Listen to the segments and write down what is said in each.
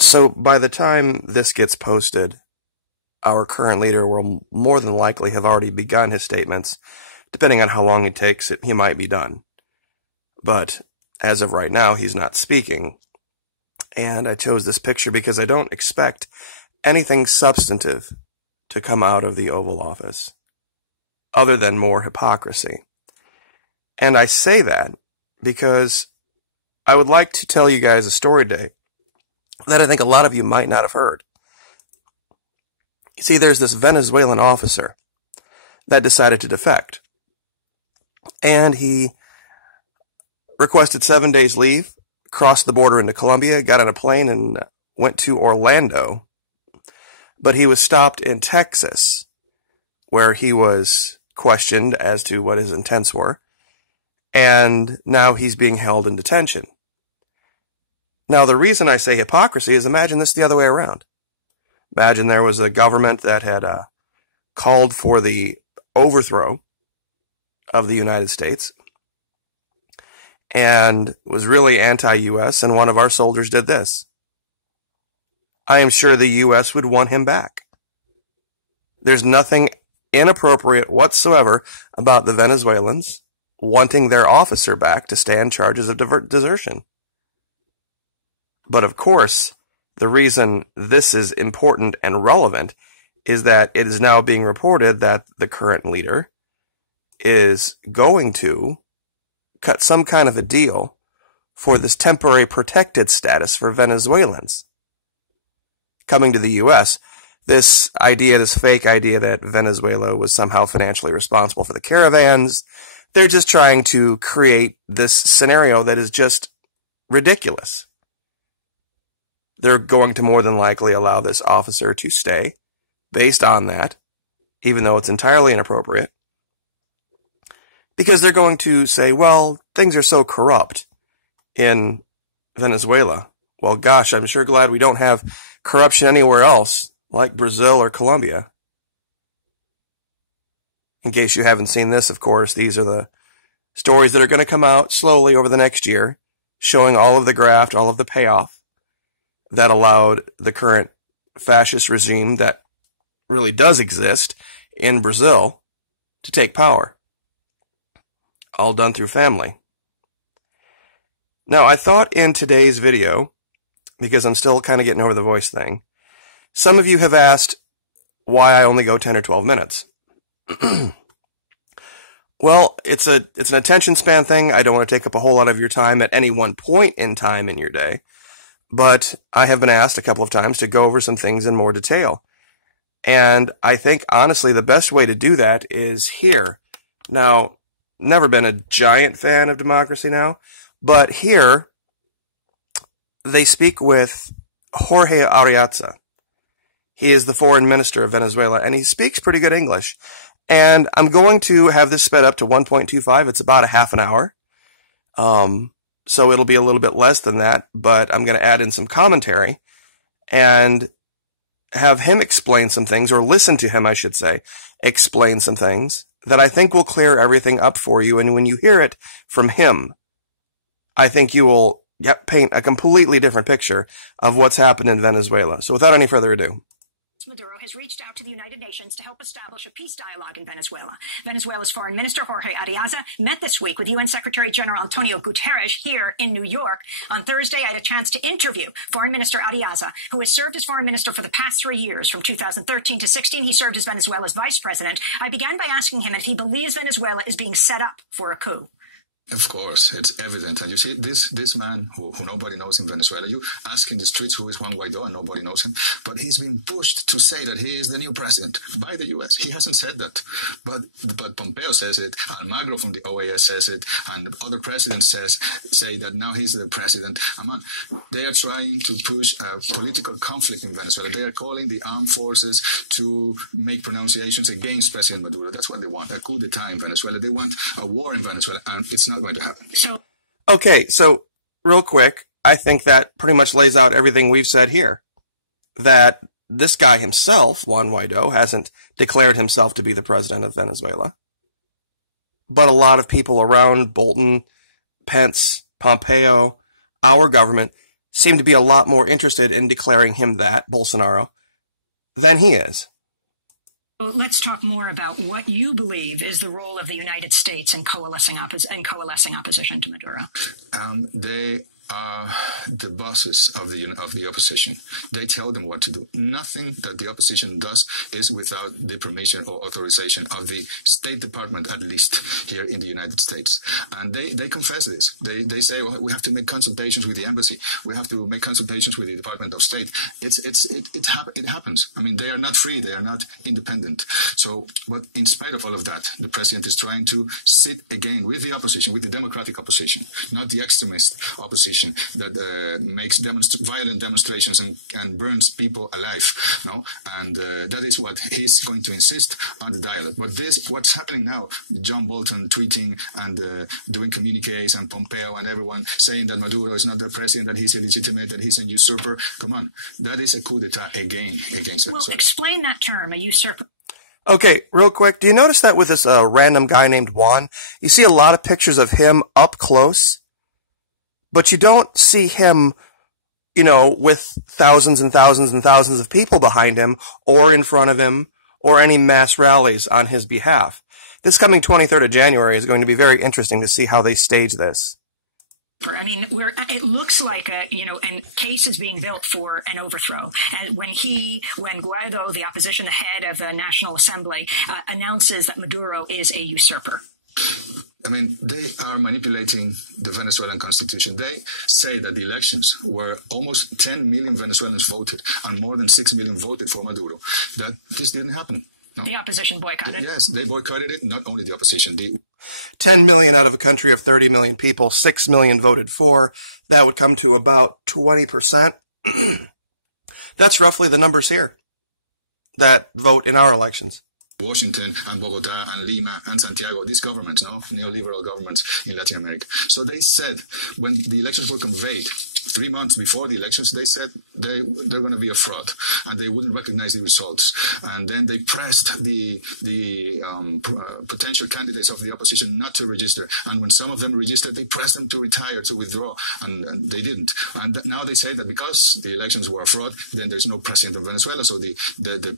So by the time this gets posted, our current leader will more than likely have already begun his statements. Depending on how long it takes, he might be done. But as of right now, he's not speaking. And I chose this picture because I don't expect anything substantive to come out of the Oval Office, other than more hypocrisy. And I say that because I would like to tell you guys a story today that I think a lot of you might not have heard. You see, there's this Venezuelan officer that decided to defect. And he requested 7 days leave, crossed the border into Colombia, got on a plane, and went to Orlando. But he was stopped in Texas, where he was questioned as to what his intents were. And now he's being held in detention. Now, the reason I say hypocrisy is imagine this the other way around. Imagine there was a government that had called for the overthrow of the United States and was really anti-U.S., and one of our soldiers did this. I am sure the U.S. would want him back. There's nothing inappropriate whatsoever about the Venezuelans wanting their officer back to stand charges of desertion. But of course, the reason this is important and relevant is that it is now being reported that the current leader is going to cut some kind of a deal for this temporary protected status for Venezuelans coming to the U.S. This idea, this fake idea that Venezuela was somehow financially responsible for the caravans, they're just trying to create this scenario that is just ridiculous. They're going to more than likely allow this officer to stay based on that, even though it's entirely inappropriate, because they're going to say, well, things are so corrupt in Venezuela. Well, gosh, I'm sure glad we don't have corruption anywhere else, like Brazil or Colombia. In case you haven't seen this, of course, these are the stories that are going to come out slowly over the next year, showing all of the graft, all of the payoff that allowed the current fascist regime that really does exist in Brazil to take power. All done through family. Now, I thought in today's video, because I'm still kind of getting over the voice thing, some of you have asked why I only go 10 or 12 minutes. Well, it's an attention span thing. I don't want to take up a whole lot of your time at any one point in time in your day. But I have been asked a couple of times to go over some things in more detail. And I think, honestly, the best way to do that is here. Now, never been a giant fan of Democracy Now!, but here they speak with Jorge Ariaza. He is the foreign minister of Venezuela, and he speaks pretty good English. And I'm going to have this sped up to 1.25. It's about a half an hour. So it'll be a little bit less than that, but I'm going to add in some commentary and have him explain some things, or listen to him, I should say, explain some things that I think will clear everything up for you. And when you hear it from him, I think you will paint a completely different picture of what's happened in Venezuela. So without any further ado. Maduro has reached out to the United Nations to help establish a peace dialogue in Venezuela. Venezuela's Foreign Minister Jorge Ariaza met this week with UN Secretary General Antonio Guterres here in New York. On Thursday, I had a chance to interview Foreign Minister Ariaza, who has served as foreign minister for the past 3 years. From 2013 to 16, he served as Venezuela's vice president. I began by asking him if he believes Venezuela is being set up for a coup. Of course, it's evident. And you see, this man who nobody knows in Venezuela, you ask in the streets who is Juan Guaido and nobody knows him, but he's been pushed to say that he is the new president by the U.S. He hasn't said that, but Pompeo says it, Almagro from the OAS says it, and other presidents say that now he's the president. They are trying to push a political conflict in Venezuela. They are calling the armed forces to make pronunciations against President Maduro. That's what they want, a coup d'etat in Venezuela. They want a war in Venezuela, and it's not going to happen. Okay, so real quick, I think that pretty much lays out everything we've said here. That this guy himself, Juan Guaido, hasn't declared himself to be the president of Venezuela. But a lot of people around Bolton, Pence, Pompeo, our government, seem to be a lot more interested in declaring him that, Bolsonaro, than he is. Let's talk more about what you believe is the role of the United States in coalescing opposition to Maduro. They are the bosses of the opposition. They tell them what to do. Nothing that the opposition does is without the permission or authorization of the State Department, at least here in the United States. And they confess this. They say, well, we have to make consultations with the embassy. We have to make consultations with the Department of State. It happens. I mean, they are not free. They are not independent. So, but in spite of all of that, the president is trying to sit again with the opposition, with the democratic opposition, not the extremist opposition that makes violent demonstrations and burns people alive. No? And that is what he's going to insist on the dialogue. But what's happening now, John Bolton tweeting and doing communiques, and Pompeo and everyone saying that Maduro is not the president, that he's illegitimate, that he's a usurper. Come on, that is a coup d'etat again against Venezuela. Well, explain that term, a usurper. Okay, real quick, do you notice that with this random guy named Juan, you see a lot of pictures of him up close? But you don't see him, with thousands and thousands and thousands of people behind him, or in front of him, or any mass rallies on his behalf. This coming 23rd of January is going to be very interesting to see how they stage this. I mean, it looks like a case is being built for an overthrow. And when Guaido, the opposition, the head of the National Assembly, announces that Maduro is a usurper. I mean, they are manipulating the Venezuelan constitution. They say that the elections where almost 10 million Venezuelans voted and more than 6 million voted for Maduro, that this didn't happen. No. The opposition boycotted. Yes, they boycotted it. Not only the opposition. 10 million out of a country of 30 million people, 6 million voted for. That would come to about 20%. That's roughly the numbers here that vote in our elections. Washington and Bogota and Lima and Santiago, these governments, neoliberal governments in Latin America. So they said when the elections were conveyed, 3 months before the elections, they said they're going to be a fraud and they wouldn't recognize the results. And then they pressed the potential candidates of the opposition not to register. And when some of them registered, they pressed them to retire, to withdraw, and they didn't. And now they say that because the elections were a fraud, then there's no president of Venezuela. So the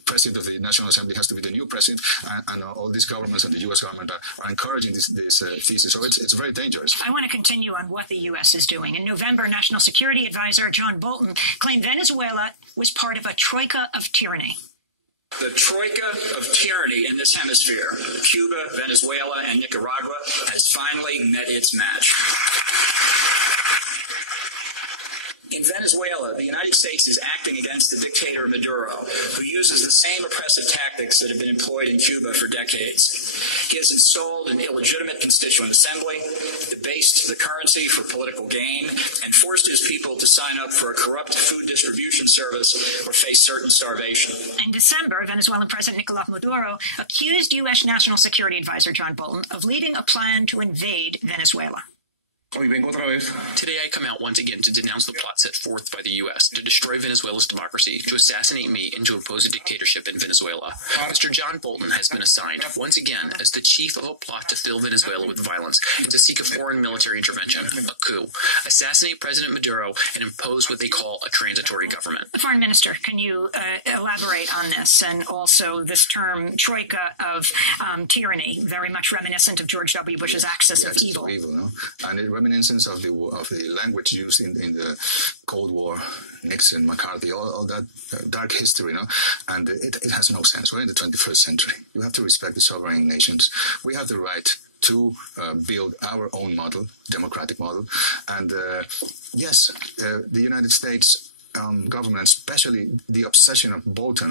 president of the National Assembly has to be the new president. And all these governments and the U.S. government are encouraging this thesis. So it's very dangerous. I want to continue on what the U.S. is doing. In November, National Security Advisor John Bolton claimed Venezuela was part of a troika of tyranny. The troika of tyranny in this hemisphere, Cuba, Venezuela, and Nicaragua, has finally met its match. In Venezuela, the United States is acting against the dictator Maduro, who uses the same oppressive tactics that have been employed in Cuba for decades. He has installed an illegitimate constituent assembly, debased the currency for political gain, and forced his people to sign up for a corrupt food distribution service or face certain starvation. In December, Venezuelan President Nicolás Maduro accused U.S. National Security Advisor John Bolton of leading a plan to invade Venezuela. Today I come out once again to denounce the plot set forth by the U.S. to destroy Venezuela's democracy, to assassinate me, and to impose a dictatorship in Venezuela. Mr. John Bolton has been assigned, once again, as the chief of a plot to fill Venezuela with violence and to seek a foreign military intervention, a coup, assassinate President Maduro, and impose what they call a transitory government. Foreign Minister, can you elaborate on this, and also this term troika of tyranny, very much reminiscent of George W. Bush's axis of evil? And it reminiscence of the language used in the Cold War, Nixon, McCarthy, all that dark history, and it has no sense. We're in the 21st century. You have to respect the sovereign nations. We have the right to build our own model, democratic model, and yes, the United States government, especially the obsession of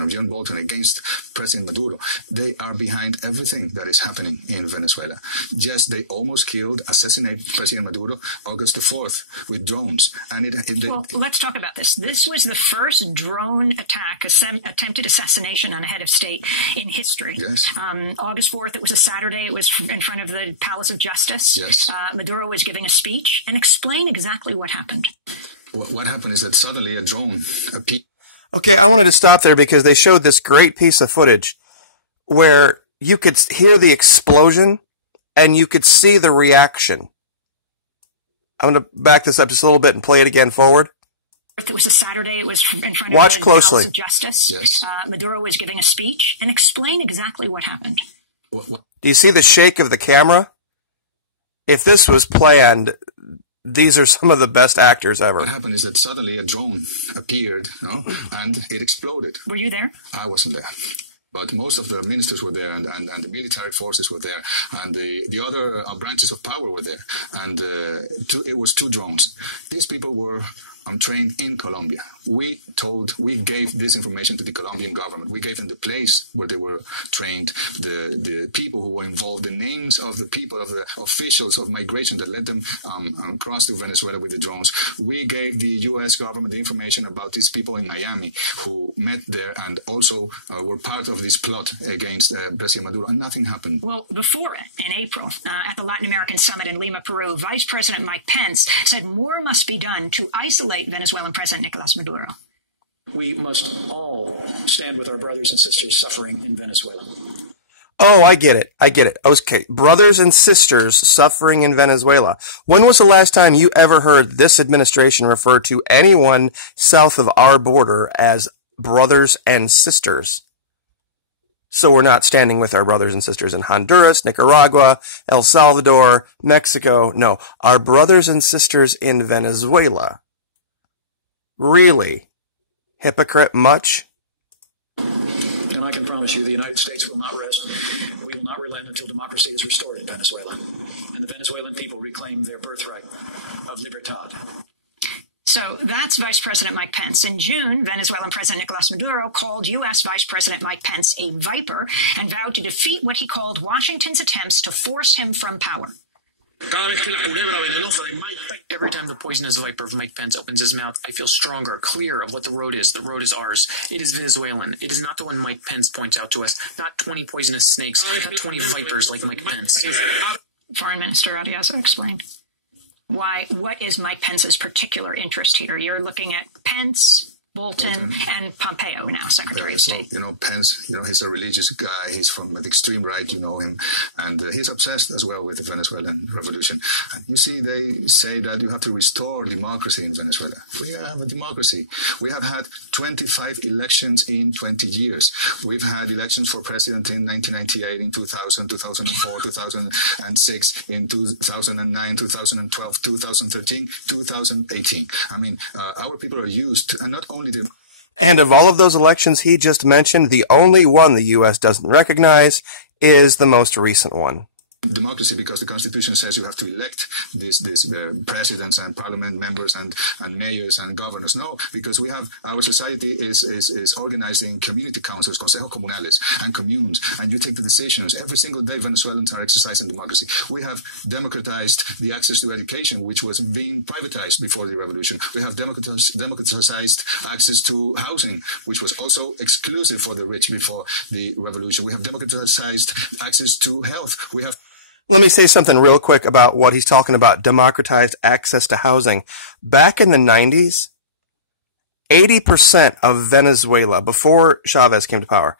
John Bolton against President Maduro, they are behind everything that is happening in Venezuela. Yes, they almost assassinated President Maduro August the 4th with drones. And well, let's talk about this. This was the first drone attack, attempted assassination on a head of state in history. Yes. August 4th, it was a Saturday. It was in front of the Palace of Justice. Yes. Maduro was giving a speech. And explain exactly what happened. What happened is that suddenly a drone appeared. Okay, I wanted to stop there because they showed this great piece of footage where you could hear the explosion and you could see the reaction. I'm going to back this up just a little bit and play it again forward. It was a Saturday. It was in front of Watch the closely. House of Justice. Yes. Maduro was giving a speech, and explain exactly what happened. Do you see the shake of the camera? If this was planned, these are some of the best actors ever. What happened is that suddenly a drone appeared, and it exploded. Were you there? I wasn't there. But most of the ministers were there, and the military forces were there, and the other branches of power were there. And it was 2 drones. These people were trained in Colombia. We gave this information to the Colombian government. We gave them the place where they were trained, the people who were involved, the names of the people, of the officials of migration that led them cross to Venezuela with the drones. We gave the U.S. government the information about these people in Miami who met there and also were part of this plot against President Maduro, and nothing happened. Well, before it, in April, at the Latin American Summit in Lima, Peru, Vice President Mike Pence said more must be done to isolate Venezuelan President Nicolas Maduro. We must all stand with our brothers and sisters suffering in Venezuela. Oh, I get it. Okay, brothers and sisters suffering in Venezuela. When was the last time you ever heard this administration refer to anyone south of our border as brothers and sisters? So we're not standing with our brothers and sisters in Honduras, Nicaragua, El Salvador, Mexico. No, our brothers and sisters in Venezuela. Really? Hypocrite much? And I can promise you the United States will not rest. We will not relent until democracy is restored in Venezuela and the Venezuelan people reclaim their birthright of libertad. So that's Vice President Mike Pence. In June, Venezuelan President Nicolas Maduro called U.S. Vice President Mike Pence a viper and vowed to defeat what he called Washington's attempts to force him from power. Every time the poisonous viper of Mike Pence opens his mouth, I feel stronger, clearer of what the road is. The road is ours. It is Venezuelan. It is not the one Mike Pence points out to us. Not 20 poisonous snakes. Not 20 vipers like Mike Pence. Foreign Minister Adiaza explained. What is Mike Pence's particular interest here? You're looking at Pence, Bolton, and Pompeo now, Secretary of State. Pence, he's a religious guy. He's from the extreme right, you know him. And he's obsessed as well with the Venezuelan revolution. And you see, they say that you have to restore democracy in Venezuela. We have a democracy. We have had 25 elections in 20 years. We've had elections for president in 1998, in 2000, 2004, 2006, in 2009, 2012, 2013, 2018. I mean, our people are used to, and not only the... And of all of those elections he just mentioned, the only one the U.S. doesn't recognize is the most recent one. Democracy, because the Constitution says you have to elect these presidents and parliament members and mayors and governors. No, because our society is organized in community councils, consejos comunales, and communes, and you take the decisions. Every single day Venezuelans are exercising democracy. We have democratized the access to education, which was being privatized before the revolution. We have democratized access to housing, which was also exclusive for the rich before the revolution. We have democratized access to health. Let me say something real quick about what he's talking about, democratized access to housing. Back in the 90s, 80% of Venezuela, before Chavez came to power,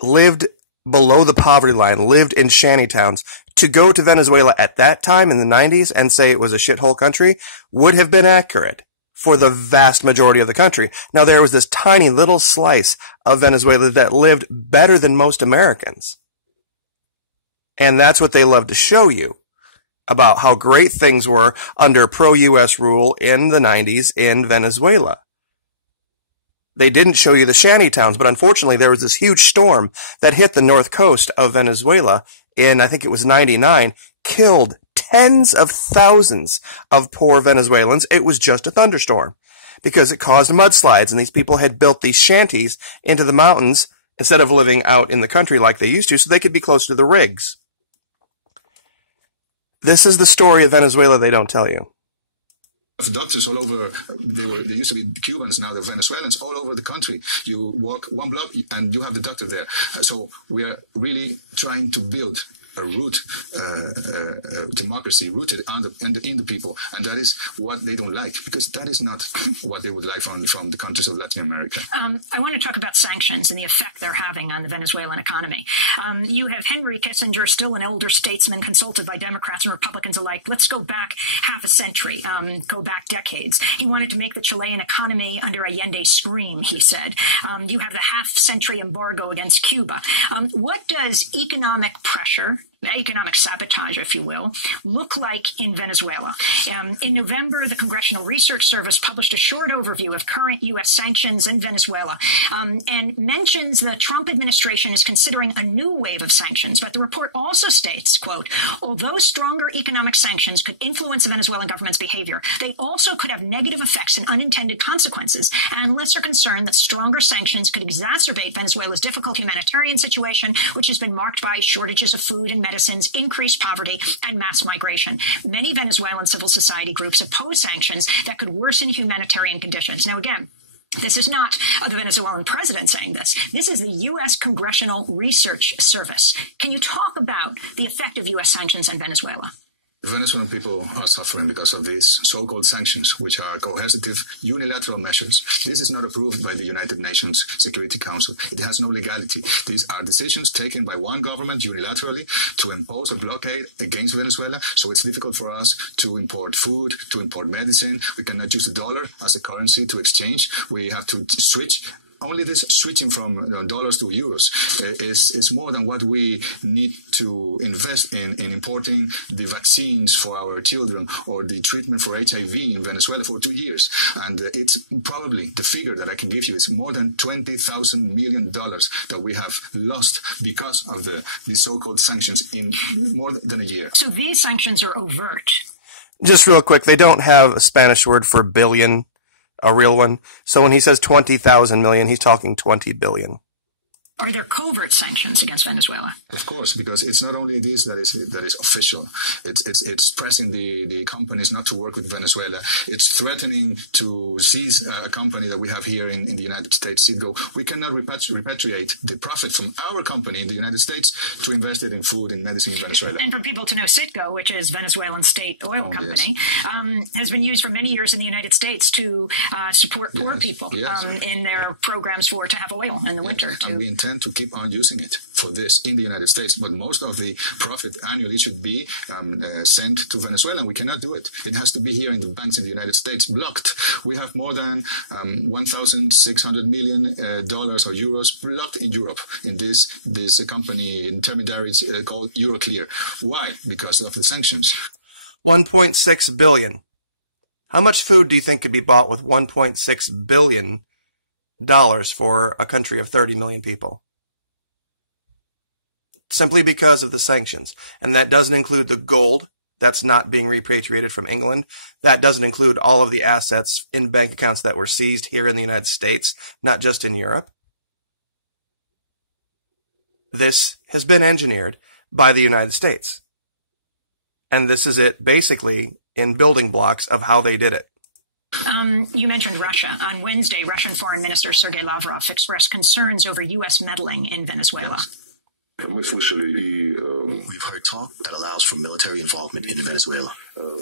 lived below the poverty line, lived in shantytowns. To go to Venezuela at that time in the 90s and say it was a shithole country would have been accurate for the vast majority of the country. Now, there was this tiny little slice of Venezuela that lived better than most Americans. And that's what they love to show you about how great things were under pro-U.S. rule in the 90s in Venezuela. They didn't show you the shanty towns, but unfortunately there was this huge storm that hit the north coast of Venezuela in, I think it was 99, killed tens of thousands of poor Venezuelans. It was just a thunderstorm because it caused mudslides, and these people had built these shanties into the mountains instead of living out in the country like they used to, so they could be close to the rigs. This is the story of Venezuela they don't tell you. Doctors all over, they used to be Cubans, now they're Venezuelans all over the country. You walk one block and you have the doctor there. So we are really trying to build a root democracy rooted in the people, and that is what they don't like, because that is not what they would like from the countries of Latin America. I want to talk about sanctions and the effect they're having on the Venezuelan economy. You have Henry Kissinger, still an older statesman, consulted by Democrats and Republicans alike. Let's go back half a century, go back decades. He wanted to make the Chilean economy under Allende scream, he said. You have the half-century embargo against Cuba. What does economic pressure, economic sabotage, if you will, look like in Venezuela? In November, the Congressional Research Service published a short overview of current U.S. sanctions in Venezuela and mentions the Trump administration is considering a new wave of sanctions. But the report also states, quote, although stronger economic sanctions could influence the Venezuelan government's behavior, they also could have negative effects and unintended consequences. Analysts are concerned that stronger sanctions could exacerbate Venezuela's difficult humanitarian situation, which has been marked by shortages of food and medicines, increased poverty, and mass migration. Many Venezuelan civil society groups oppose sanctions that could worsen humanitarian conditions. Now, again, this is not the Venezuelan president saying this. This is the U.S. Congressional Research Service. Can you talk about the effect of U.S. sanctions on Venezuela? The Venezuelan people are suffering because of these so-called sanctions, which are coercive, unilateral measures. This is not approved by the United Nations Security Council. It has no legality. These are decisions taken by one government unilaterally to impose a blockade against Venezuela, so it's difficult for us to import food, to import medicine. We cannot use the dollar as a currency to exchange. We have to switch. Only this switching from dollars to euros is more than what we need to invest in importing the vaccines for our children or the treatment for HIV in Venezuela for 2 years. And it's probably, the figure that I can give you is more than $20,000 million that we have lost because of the so-called sanctions in more than a year. So these sanctions are overt. Just real quick, they don't have a Spanish word for billion, a real one. So when he says 20,000 million, he's talking 20 billion. Are there covert sanctions against Venezuela? Of course, because it's not only this that is official. It's pressing the companies not to work with Venezuela. It's threatening to seize a company that we have here in the United States, Citgo. We cannot repatriate the profit from our company in the United States to invest it in food and medicine in Venezuela. And for people to know, Citgo, which is Venezuelan state oil company, yes. Has been used for many years in the United States to support poor people in their programs to have oil in the winter. And we intend to keep on using it for this in the United States, but most of the profit annually should be sent to Venezuela, and we cannot do it. It has to be here in the banks in the United States, blocked. We have more than $1,600 million or euros blocked in Europe in this company, intermediaries called Euroclear. Why? Because of the sanctions. 1.6 billion. How much food do you think could be bought with $1.6 billion for a country of 30 million people? Simply because of the sanctions. And that doesn't include the gold that's not being repatriated from England. That doesn't include all of the assets in bank accounts that were seized here in the United States, not just in Europe. This has been engineered by the United States. And this is it basically in building blocks of how they did it. You mentioned Russia. On Wednesday, Russian Foreign Minister Sergei Lavrov expressed concerns over U.S. meddling in Venezuela. We've heard talk that allows for military involvement in Venezuela.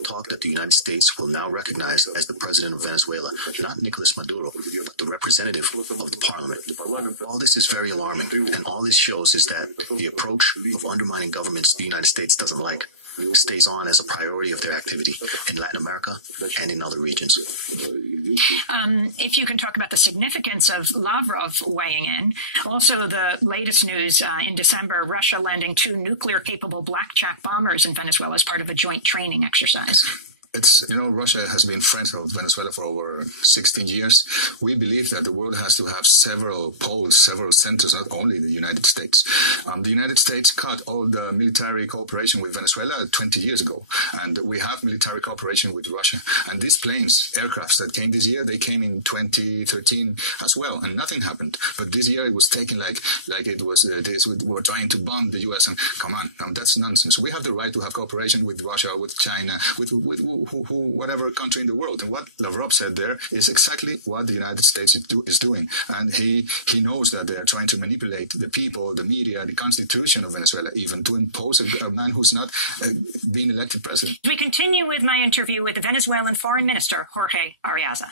Talk that the United States will now recognize as the president of Venezuela, not Nicolas Maduro, but the representative of the parliament. All this is very alarming, and all this shows is that the approach of undermining governments the United States doesn't like stays on as a priority of their activity in Latin America and in other regions. If you can talk about the significance of Lavrov weighing in. Also, the latest news in December, Russia landing 2 nuclear-capable blackjack bombers in Venezuela as part of a joint training exercise. Russia has been friends of Venezuela for over 16 years. We believe that the world has to have several poles, several centers, not only the United States. The United States cut all the military cooperation with Venezuela 20 years ago, and we have military cooperation with Russia. And these planes, aircrafts that came this year, they came in 2013 as well, and nothing happened. But this year it was taken like it was this. We were trying to bomb the U.S. and come on, that's nonsense. We have the right to have cooperation with Russia, with China, with whatever country in the world. And what Lavrov said there is exactly what the United States is doing. And he knows that they are trying to manipulate the people, the media, the constitution of Venezuela, even to impose a man who's not being elected president. We continue with my interview with the Venezuelan Foreign Minister, Jorge Ariaza.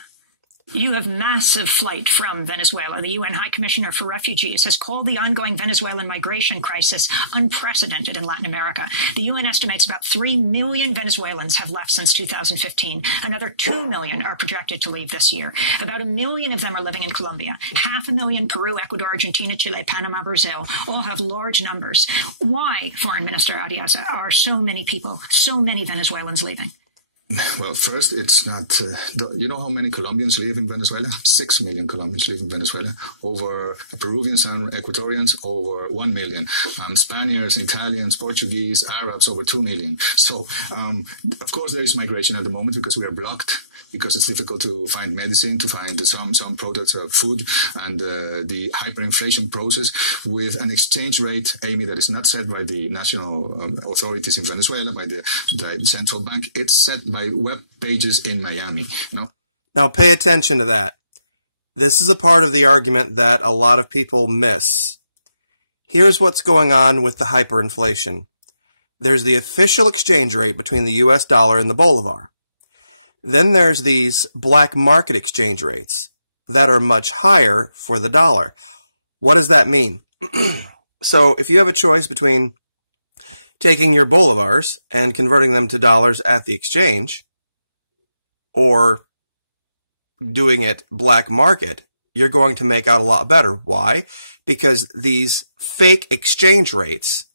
You have massive flight from Venezuela. The UN High Commissioner for Refugees has called the ongoing Venezuelan migration crisis unprecedented in Latin America. The UN estimates about 3 million Venezuelans have left since 2015. Another 2 million are projected to leave this year. About 1 million of them are living in Colombia. 500,000 Peru, Ecuador, Argentina, Chile, Panama, Brazil all have large numbers. Why, Foreign Minister Ariaza, are so many people, so many Venezuelans leaving? Well, first, it's not. You know how many Colombians live in Venezuela? 6 million Colombians live in Venezuela. Over Peruvians and Ecuadorians, over 1 million. Spaniards, Italians, Portuguese, Arabs, over 2 million. So, of course, there is migration at the moment because we are blocked, because it's difficult to find medicine, to find some products of food, and the hyperinflation process with an exchange rate, Amy, that is not set by the national authorities in Venezuela, by the central bank. It's set by web pages in Miami. No? Now pay attention to that. This is a part of the argument that a lot of people miss. Here's what's going on with the hyperinflation. There's the official exchange rate between the US dollar and the bolivar. Then there's these black market exchange rates that are much higher for the dollar. What does that mean? So if you have a choice between taking your bolivars and converting them to dollars at the exchange, or doing it black market, you're going to make out a lot better. Why? Because these fake exchange rates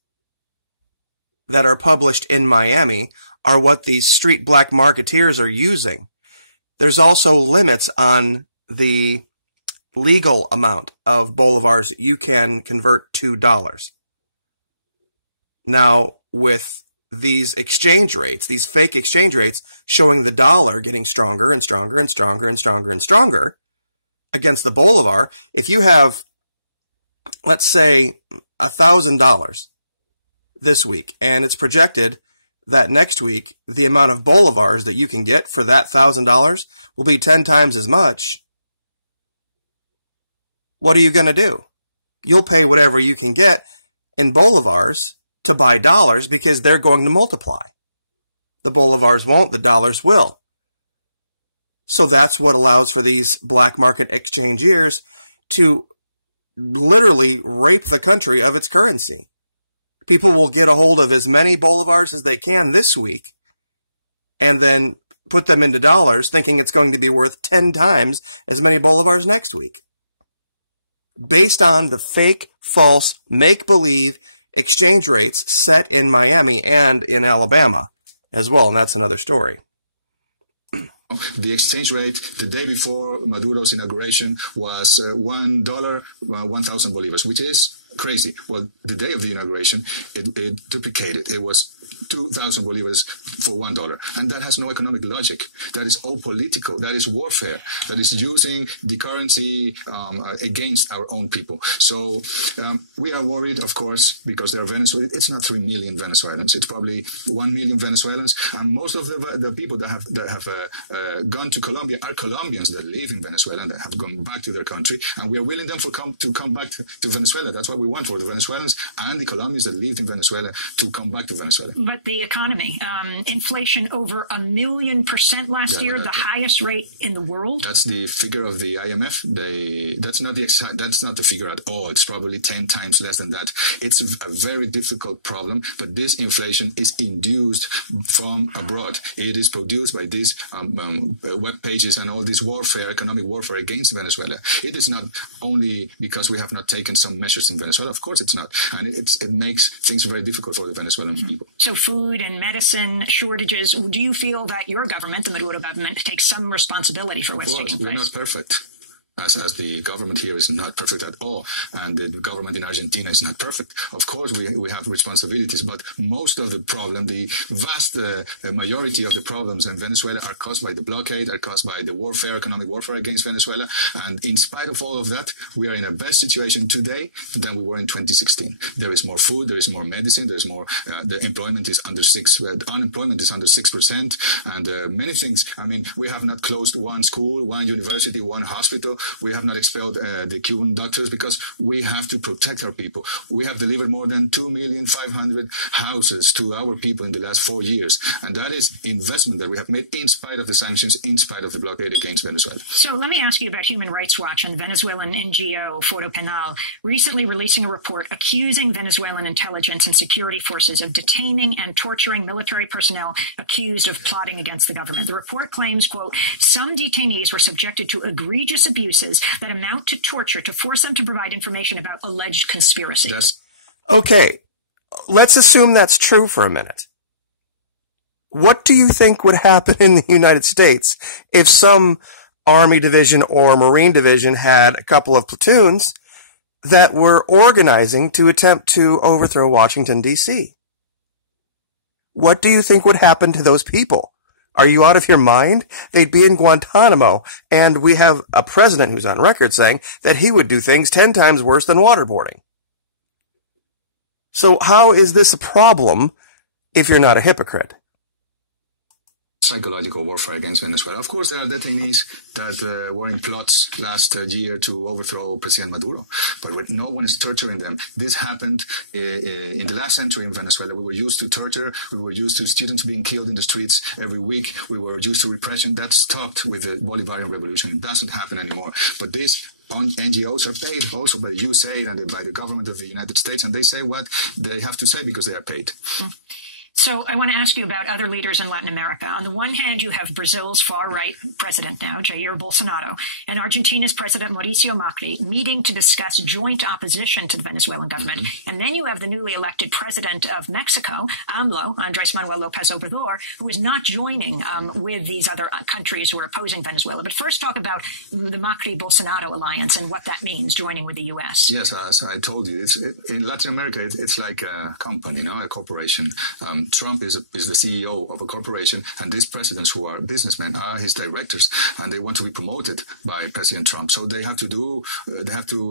that are published in Miami are what these street black marketeers are using. There's also limits on the legal amount of bolivars that you can convert to dollars. Now, with these exchange rates, these fake exchange rates, showing the dollar getting stronger and stronger and stronger and stronger and stronger against the bolivar, if you have, let's say, $1,000 this week, and it's projected that next week the amount of bolivars that you can get for that $1,000 will be 10 times as much, what are you going to do? You'll pay whatever you can get in bolivars to buy dollars because they're going to multiply. The bolivars won't, the dollars will. So that's what allows for these black market exchangeers to literally rape the country of its currency. People will get a hold of as many bolivars as they can this week and then put them into dollars thinking it's going to be worth 10 times as many bolivars next week. Based on the fake, false, make-believe exchange rates set in Miami and in Alabama as well, and that's another story. The exchange rate the day before Maduro's inauguration was $1, 1,000 bolivars, which is crazy. Well, the day of the inauguration, it duplicated. It was 2,000 bolivars for $1. And that has no economic logic. That is all political. That is warfare. That is using the currency against our own people. So we are worried, of course, because there are Venezuelans. It's not 3 million Venezuelans. It's probably 1 million Venezuelans. And most of the people that have gone to Colombia are Colombians that live in Venezuela and that have gone back to their country. And we are willing them to come back to Venezuela. That's what we want for the Venezuelans and the Colombians that lived in Venezuela to come back to Venezuela. But the economy, inflation over 1,000,000% last year, the highest rate in the world. That's the figure of the IMF. That's not the figure at all. It's probably 10 times less than that. It's a very difficult problem, but this inflation is induced from abroad. It is produced by these web pages and all this warfare, economic warfare against Venezuela. It is not only because we have not taken some measures in Venezuela. Of course it's not. And it makes things very difficult for the Venezuelan people. So food and medicine shortages, do you feel that your government, the Maduro government, takes some responsibility for what's taking place? We're not perfect. as the government here is not perfect at all, and the government in Argentina is not perfect. Of course, we have responsibilities, but most of the problem, the vast majority of the problems in Venezuela are caused by the blockade, are caused by the warfare, economic warfare against Venezuela. And in spite of all of that, we are in a better situation today than we were in 2016. There is more food, there is more medicine, there's more, the employment is under 6%, unemployment is under 6%, and many things. I mean, we have not closed one school, one university, one hospital. We have not expelled the Cuban doctors because we have to protect our people. We have delivered more than 2,500,000 houses to our people in the last 4 years. And that is investment that we have made in spite of the sanctions, in spite of the blockade against Venezuela. So let me ask you about Human Rights Watch and the Venezuelan NGO Foro Penal recently releasing a report accusing Venezuelan intelligence and security forces of detaining and torturing military personnel accused of plotting against the government. The report claims, quote, some detainees were subjected to egregious abuses that amount to torture to force them to provide information about alleged conspiracies. Okay, let's assume that's true for a minute. What do you think would happen in the United States if some Army division or Marine division had a couple of platoons that were organizing to attempt to overthrow Washington, D.C.? What do you think would happen to those people? Are you out of your mind? They'd be in Guantanamo, and we have a president who's on record saying that he would do things 10 times worse than waterboarding. So how is this a problem if you're not a hypocrite? Psychological warfare against Venezuela. Of course, there are detainees that were in plots last year to overthrow President Maduro, but when no one is torturing them. This happened in the last century in Venezuela. We were used to torture. We were used to students being killed in the streets every week. We were used to repression. That stopped with the Bolivarian Revolution. It doesn't happen anymore. But these NGOs are paid also by the USA and by the government of the United States, and they say what they have to say because they are paid. So I want to ask you about other leaders in Latin America. On the one hand, you have Brazil's far-right president now, Jair Bolsonaro, and Argentina's President Mauricio Macri meeting to discuss joint opposition to the Venezuelan government. And then you have the newly elected president of Mexico, AMLO, Andrés Manuel López Obrador, who is not joining with these other countries who are opposing Venezuela. But first talk about the Macri-Bolsonaro alliance and what that means, joining with the U.S. Yes, as I told you, in Latin America, it's like a company, a corporation. Trump is the CEO of a corporation, and these presidents who are businessmen are his directors, and they want to be promoted by President Trump. So they have to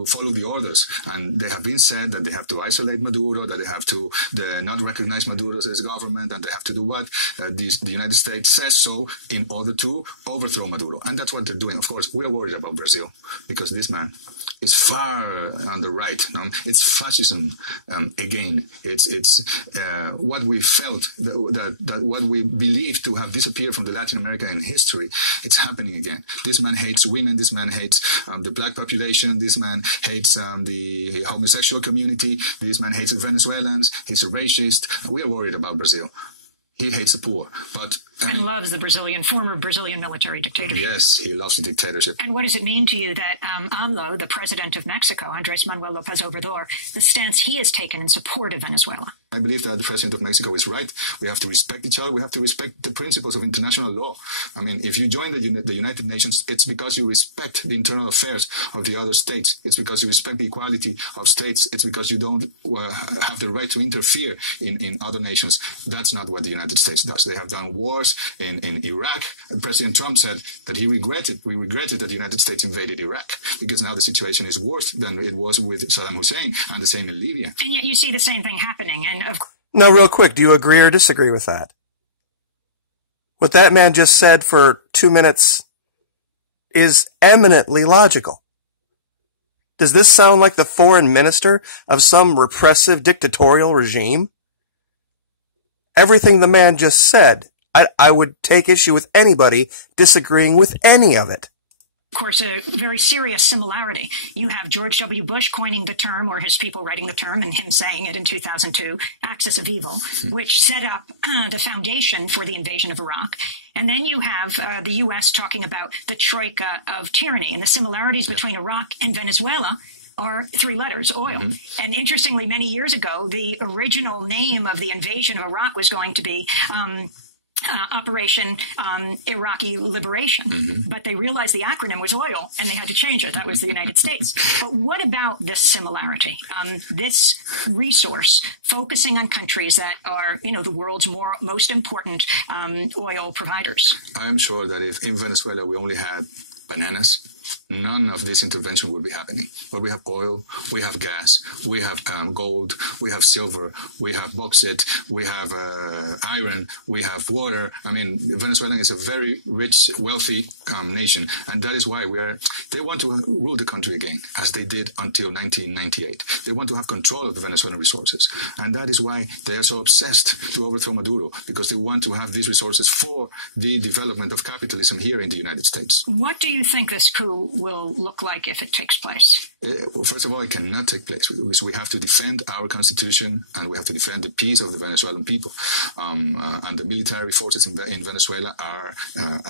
follow the orders, and they have been said that they have to isolate Maduro, that they have to not recognize Maduro as government, and they have to do what the United States says so in order to overthrow Maduro, and that's what they're doing. Of course, we're worried about Brazil because this man is far on the right. It's fascism again. It's what we felt that what we believed to have disappeared from the Latin America in history. It's happening again. This man hates women. This man hates the black population. This man hates the homosexual community. This man hates Venezuelans. He's a racist. We are worried about Brazil. He hates the poor, and loves the former Brazilian military dictatorship. Yes, he loves the dictatorship. And what does it mean to you that AMLO, the president of Mexico, Andrés Manuel López Obrador, the stance he has taken in support of Venezuela? I believe that the president of Mexico is right. We have to respect each other. We have to respect the principles of international law. I mean, if you join the United Nations, it's because you respect the internal affairs of the other states. It's because you respect the equality of states. It's because you don't have the right to interfere in other nations. That's not what the United States does. They have done wars in Iraq. President Trump said that we regretted that the United States invaded Iraq because now the situation is worse than it was with Saddam Hussein, and the same in Libya. And yet you see the same thing happening. Now, real quick, do you agree or disagree with that? What that man just said for 2 minutes is eminently logical. Does this sound like the foreign minister of some repressive dictatorial regime? Everything the man just said, I would take issue with anybody disagreeing with any of it. Of course, a very serious similarity. You have George W. Bush coining the term, or his people writing the term, and him saying it in 2002, axis of evil, which set up the foundation for the invasion of Iraq. And then you have the U.S. talking about the troika of tyranny, and the similarities between Iraq and Venezuela are 3 letters, oil. And interestingly, many years ago, the original name of the invasion of Iraq was going to be Operation Iraqi Liberation. But they realized the acronym was oil, and they had to change it. That was the United States. But what about this similarity? This resource focusing on countries that are, the world's most important oil providers. I'm sure that if in Venezuela we only had bananas, none of this intervention would be happening. But we have oil, we have gas, we have gold, we have silver, we have bauxite, we have iron, we have water. I mean, Venezuela is a very rich, wealthy nation, and that is why they want to rule the country again, as they did until 1998. They want to have control of the Venezuelan resources, and that is why they are so obsessed to overthrow Maduro, because they want to have these resources for the development of capitalism here in the United States. What do you think this coup will look like if it takes place? Well, first of all, it cannot take place. We have to defend our constitution, and we have to defend the peace of the Venezuelan people. And the military forces in Venezuela are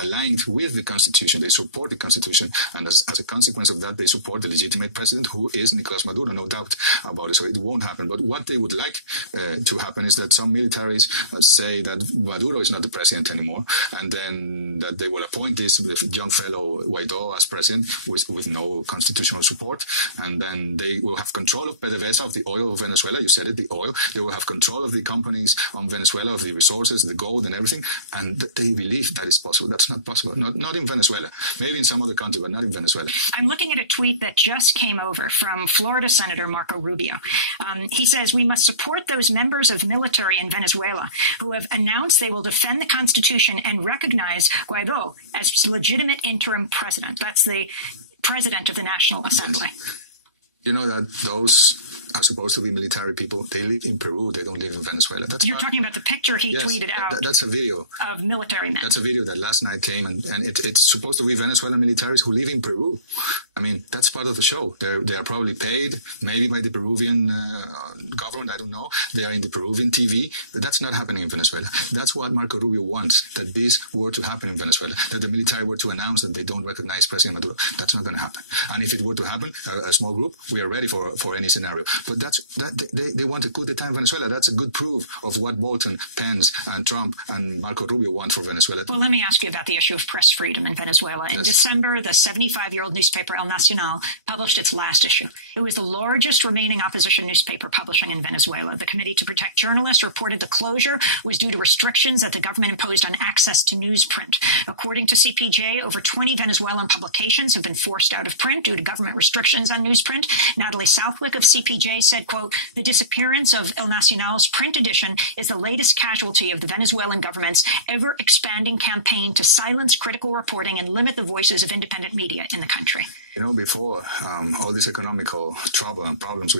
aligned with the constitution. They support the constitution, and as a consequence of that, they support the legitimate president, who is Nicolas Maduro, no doubt about it. So it won't happen. But what they would like to happen is that some militaries say that Maduro is not the president anymore, and then that they will appoint this young fellow Guaido as president with no constitutional support, and then they will have control of PDVSA, of the oil of Venezuela. You said it, the oil. They will have control of the companies on Venezuela, of the resources, the gold and everything, and they believe that is possible. That's not possible. Not in Venezuela. Maybe in some other country, but not in Venezuela. I'm looking at a tweet that just came over from Florida Senator Marco Rubio. He says, "We must support those members of military in Venezuela who have announced they will defend the Constitution and recognize Guaido as legitimate interim president." That's the president of the National Assembly. You know that those are supposed to be military people. They live in Peru. They don't live in Venezuela. You're talking about the picture he tweeted out. That's a video of military men. That's a video that last night came, and it's supposed to be Venezuelan militaries who live in Peru. I mean, that's part of the show. They are probably paid, maybe by the Peruvian government. I don't know. They are in the Peruvian TV, but that's not happening in Venezuela. That's what Marco Rubio wants, that this were to happen in Venezuela, that the military were to announce that they don't recognize President Maduro. That's not going to happen. And if it were to happen, a small group, we are ready for any scenario. But they want a coup d'etat in Venezuela. That's a good proof of what Bolton, Pence, and Trump and Marco Rubio want for Venezuela. Well, let me ask you about the issue of press freedom in Venezuela. In December, the 75-year-old newspaper El Nacional published its last issue. It was the largest remaining opposition newspaper publishing in Venezuela. The Committee to Protect Journalists reported the closure was due to restrictions that the government imposed on access to newsprint. According to CPJ, over 20 Venezuelan publications have been forced out of print due to government restrictions on newsprint. Natalie Southwick of CPJ said, quote, "The disappearance of El Nacional's print edition is the latest casualty of the Venezuelan government's ever-expanding campaign to silence critical reporting and limit the voices of independent media in the country." You know, before all this economical trouble and problems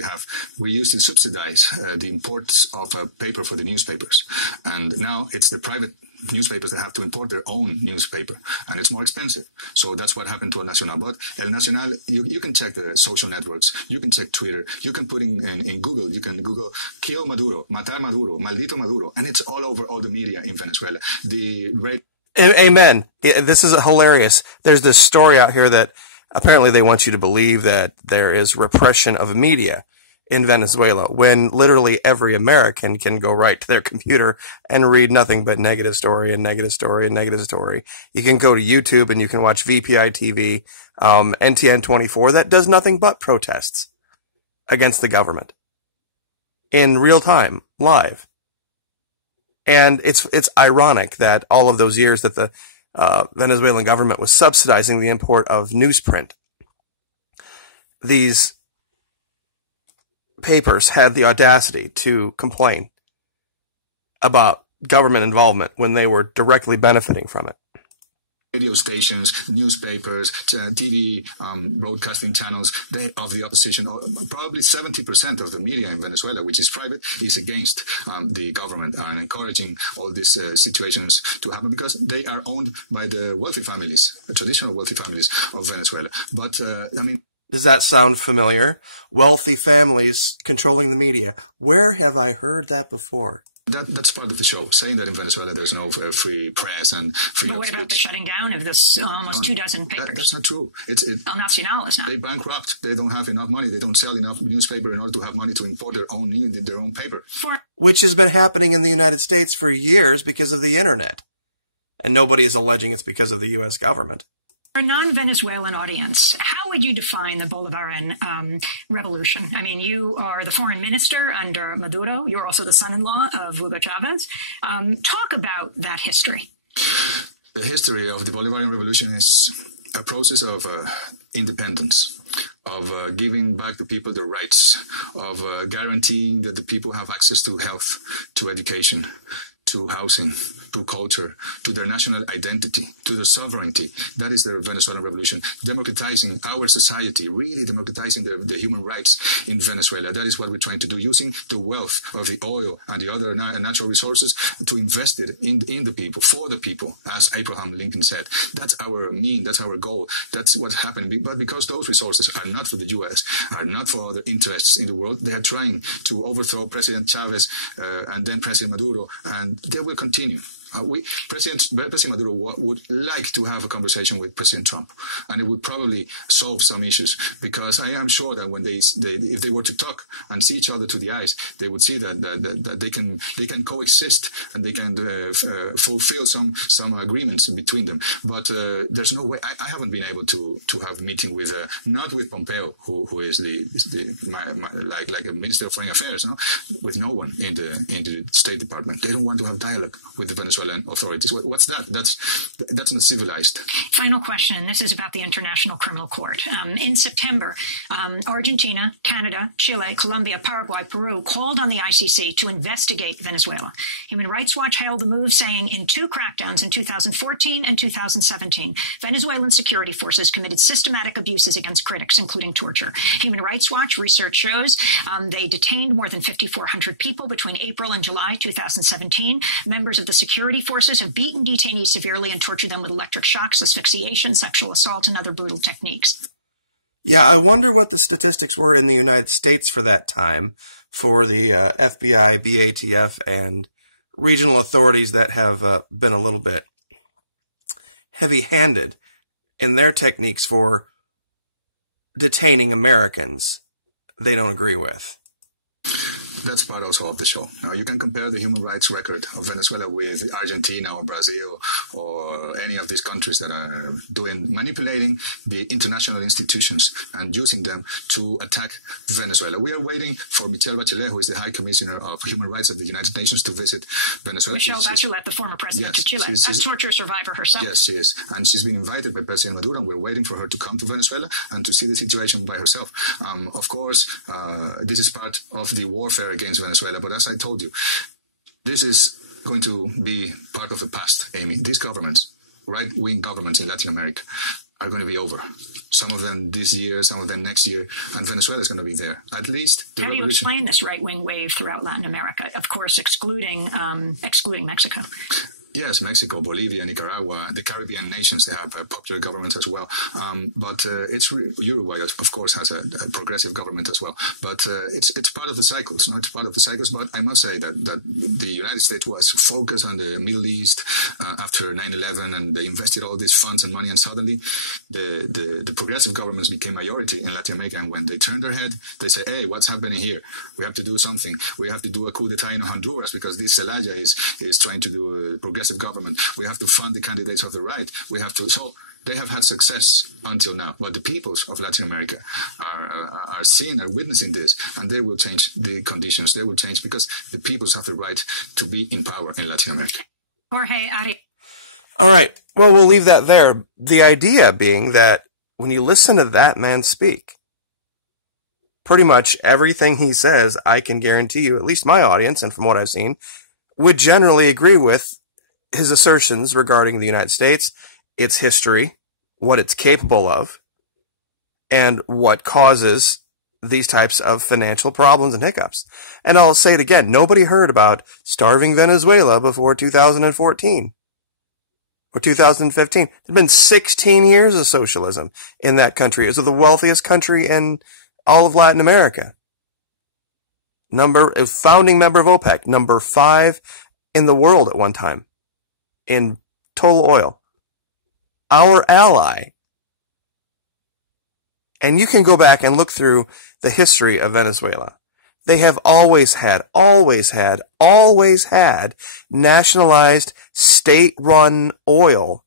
we used to subsidize the imports of paper for the newspapers. And now it's the private newspapers that have to import their own newspaper, and it's more expensive. So that's what happened to El Nacional. But El Nacional, you can check the social networks, you can check Twitter, you can put in Google, you can Google "kill Maduro," "matar Maduro," "maldito Maduro," and it's all over all the media in Venezuela. Amen. This is hilarious. There's this story out here that apparently they want you to believe that there is repression of media in Venezuela, when literally every American can go right to their computer and read nothing but negative story and negative story and negative story. You can go to YouTube and you can watch VPI TV, NTN 24, that does nothing but protests against the government in real time, live. And it's ironic that all of those years that the Venezuelan government was subsidizing the import of newsprint, these papers had the audacity to complain about government involvement when they were directly benefiting from it. Radio stations, newspapers, TV, broadcasting channels of the opposition, probably 70% of the media in Venezuela, which is private, is against the government and encouraging all these situations to happen because they are owned by the wealthy families, the traditional wealthy families of Venezuela. But, I mean, does that sound familiar? Wealthy families controlling the media. Where have I heard that before? That's part of the show, saying that in Venezuela there's no free press and freedom of speech. But what about the shutting down of this almost 24 papers? That's not true. El Nacional is not. They bankrupt. They don't have enough money. They don't sell enough newspaper in order to have money to import their own paper. Which has been happening in the United States for years because of the internet. And nobody is alleging it's because of the U.S. government. For a non-Venezuelan audience, how would you define the Bolivarian revolution? I mean, you are the foreign minister under Maduro. You're also the son-in-law of Hugo Chavez. Talk about that history. The history of the Bolivarian Revolution is a process of independence, of giving back to people their rights, of guaranteeing that the people have access to health, to education, to housing, to culture, to their national identity, to their sovereignty. That is the Venezuelan revolution. Democratizing our society, really democratizing the human rights in Venezuela. That is what we're trying to do, using the wealth of the oil and the other natural resources to invest it in the people, for the people, as Abraham Lincoln said. That's our mean, that's our goal. That's what's happening. But because those resources are not for the U.S., are not for other interests in the world, they are trying to overthrow President Chavez and then President Maduro, and they will continue. President Maduro would like to have a conversation with President Trump, and it would probably solve some issues, because I am sure that when if they were to talk and see each other to the eyes, they would see that they can coexist and they can fulfill some agreements between them. But there's no way. I haven't been able to have a meeting with not with Pompeo, who is like a Minister of Foreign Affairs, with no one in the State Department. They don't want to have dialogue with the Venezuelan authorities. What's that? That's not civilized. Final question. This is about the International Criminal Court. In September, Argentina, Canada, Chile, Colombia, Paraguay, Peru called on the ICC to investigate Venezuela. Human Rights Watch hailed the move, saying in 2 crackdowns in 2014 and 2017, Venezuelan security forces committed systematic abuses against critics, including torture. Human Rights Watch research shows they detained more than 5,400 people between April and July 2017. Members of the security forces have beaten detainees severely and tortured them with electric shocks, asphyxiation, sexual assault, and other brutal techniques. Yeah, I wonder what the statistics were in the United States for that time for the FBI, BATF, and regional authorities that have been a little bit heavy-handed in their techniques for detaining Americans they don't agree with. That's part also of the show. Now, you can compare the human rights record of Venezuela with Argentina or Brazil or any of these countries that are manipulating the international institutions and using them to attack Venezuela. We are waiting for Michelle Bachelet, who is the High Commissioner of Human Rights of the United Nations, to visit Venezuela. Michelle Bachelet, the former president of Chile, as torture survivor herself. Yes, she is. And she's been invited by President Maduro, and we're waiting for her to come to Venezuela and to see the situation by herself. Of course, this is part of the warfare against Venezuela, but as I told you, this is going to be part of the past, Amy. These governments, right-wing governments in Latin America, are going to be over. Some of them this year, some of them next year, and Venezuela is going to be there. At least the How do you revolution. explain this right-wing wave throughout Latin America? Of course, excluding Mexico. Yes, Mexico, Bolivia, Nicaragua, the Caribbean nations, they have popular governments as well. But Uruguay, of course, has a progressive government as well. But it's part of the cycles. It's part of the cycles. But I must say that the United States was focused on the Middle East after 9/11, and they invested all these funds and money, and suddenly the progressive governments became majority in Latin America. And when they turned their head, they say, hey, what's happening here? We have to do something. We have to do a coup d'etat in Honduras because this Zelaya is trying to do a progressive government. We have to fund the candidates of the right. We have to. So they have had success until now. But the peoples of Latin America are seeing, are witnessing this, and they will change the conditions. They will change because the peoples have the right to be in power in Latin America. Jorge Arias. All right. Well, we'll leave that there. The idea being that when you listen to that man speak, pretty much everything he says, I can guarantee you, at least my audience, and from what I've seen, would generally agree with his assertions regarding the United States, its history, what it's capable of, and what causes these types of financial problems and hiccups. And I'll say it again, nobody heard about starving Venezuela before 2014 or 2015. There'd been 16 years of socialism in that country. It was the wealthiest country in all of Latin America. Founding member of OPEC, number 5 in the world at one time in total oil. Our ally. And you can go back and look through the history of Venezuela. They have always had nationalized, state-run oil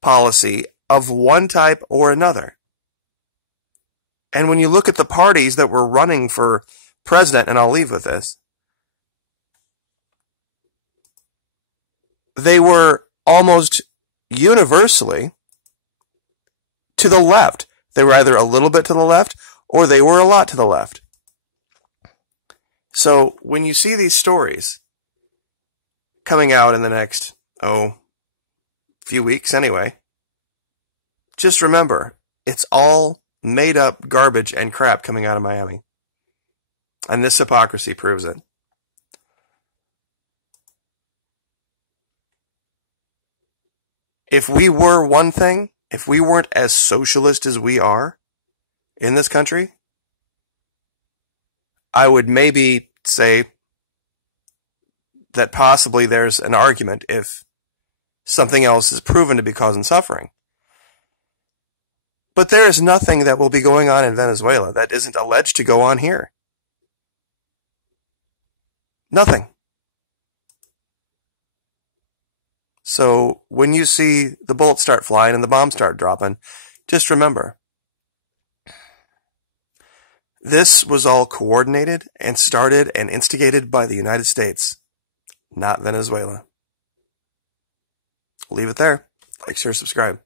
policy of one type or another. And when you look at the parties that were running for president, and I'll leave with this, they were almost universally to the left. They were either a little bit to the left or they were a lot to the left. So when you see these stories coming out in the next, few weeks anyway, just remember, it's all made up garbage and crap coming out of Miami. And this hypocrisy proves it. If we were one thing, if we weren't as socialist as we are in this country, I would maybe say that possibly there's an argument if something else is proven to be causing suffering. But there is nothing that will be going on in Venezuela that isn't alleged to go on here. Nothing. So when you see the bullets start flying and the bombs start dropping, just remember, this was all coordinated and started and instigated by the United States, not Venezuela. Leave it there. Like, share, subscribe.